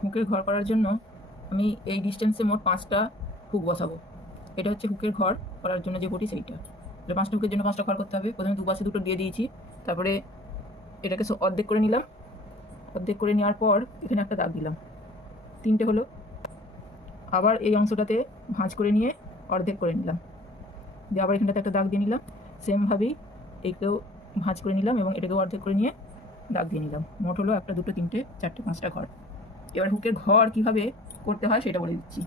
হুকের ঘর করার জন্য আমি এই ডিস্টেন্সে মোট 5টা হুক বসাবো। এটা হচ্ছে হুকের ঘর করার জন্য যে বটি সেইটা। 5টা হুকের জন্য 5টা ঘর করতে হবে। প্রথমে দুপাশে দুটো দিয়ে দিয়েছি, তারপরে এটাকে অর্ধেক করে নিলাম। অর্ধেক করে নেওয়ার পর এখানে একটা দাগ দিলাম, 3টে হলো। আবার এই অংশটাতে ভাঁজ করে নিয়ে অর্ধেক করে নিলাম, দিয়ে আবার এখানটাতে একটা দাগ দিয়ে নিলাম। সেমভাবেই এটাকেও ভাঁজ করে নিলাম এবং এটাকেও অর্ধেক করে নিয়ে দাগ দিয়ে নিলাম। মোট হলো 1, 2, 3, 4, 5টা ঘর। এবার হুকের ঘর কীভাবে করতে হয় সেটা বলে দিচ্ছি।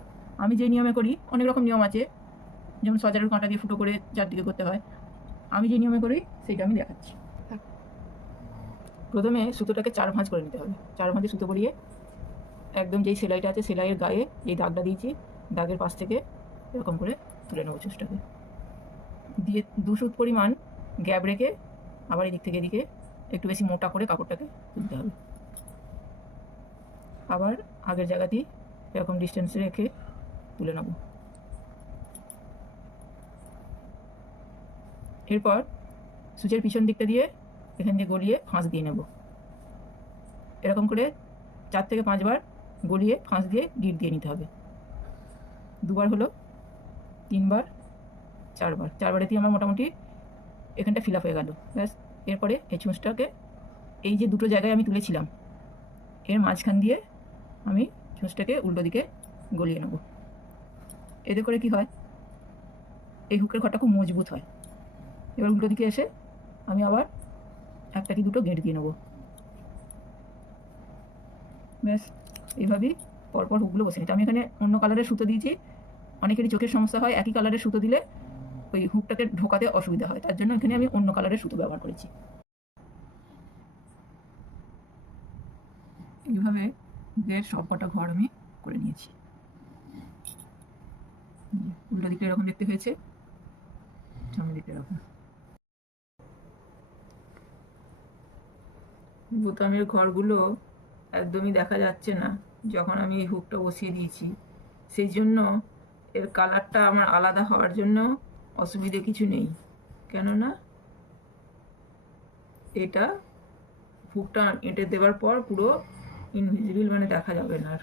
আমি যে নিয়মে করি, অনেক রকম নিয়ম আছে, যেমন সজারুর কাঁটা দিয়ে ফুটো করে চারদিকে করতে হয়। আমি যে নিয়মে করি সেইটা আমি দেখাচ্ছি। প্রথমে সুতোটাকে 4 ভাঁজ করে নিতে হবে। 4 ভাঁজে সুতো পরিয়ে একদম যেই সেলাইটা আছে সেলাইয়ের গায়ে যেই দাগটা দিয়েছি, দাগের পাশ থেকে এরকম করে তুলে নেবো চুষটাকে, দিয়ে 2 সুত পরিমাণ গ্যাপ রেখে আবার এদিক থেকে এদিকে একটু বেশি মোটা করে কাপড়টাকে তুলতে হবে। আবার আগের জায়গাতেই এরকম ডিস্টেন্সে রেখে তুলে নেব। এরপর সূচের পিছন দিকটা দিয়ে এখান দিয়ে গলিয়ে ফাঁস দিয়ে নেব। এরকম করে 4 থেকে 5 বার গলিয়ে ফাঁস দিয়ে গিট দিয়ে নিতে হবে। 2 বার হলো, 3 বার, 4 বার। 4 বারেতেই আমার মোটামুটি এখানটা ফিল আপ হয়ে গেল। ব্যাস, এরপরে এই ছুঁচটাকে এই যে দুটো জায়গায় আমি তুলেছিলাম এর মাঝখান দিয়ে আমি ছুঁচটাকে উল্টো দিকে গলিয়ে নেব। এতে করে কি হয়, এই হুকের ঘরটা খুব মজবুত হয়। এবার উল্টো দিকে এসে আমি আবার একটা কি দুটো গেঁট দিয়ে নেব। ব্যাস, এইভাবেই পরপর হুকগুলো বসে নিতে। আমি এখানে অন্য কালারের সুতো দিয়েছি। অনেকেরই চোখের সমস্যা হয়, একই কালারের সুতো দিলে ওই হুকটাকে ঢোকাতে অসুবিধা হয়, তার জন্য এখানে আমি অন্য কালারের সুতো ব্যবহার করেছি। এইভাবে হুকের সব কটা ঘর আমি করে নিয়েছি। উল্টো দিকটা এরকম দেখতে হয়েছে, সামনের দিকটা এরকম। বোতামের ঘরগুলো একদমই দেখা যাচ্ছে না যখন আমি এই হুকটা বসিয়ে দিয়েছি, সেই জন্য এর কালারটা আমার আলাদা হওয়ার জন্য অসুবিধে কিছু নেই, কেননা এটা হুকটা এঁটে দেওয়ার পর পুরো ইনভিজিবল, মানে দেখা যাবে না আর।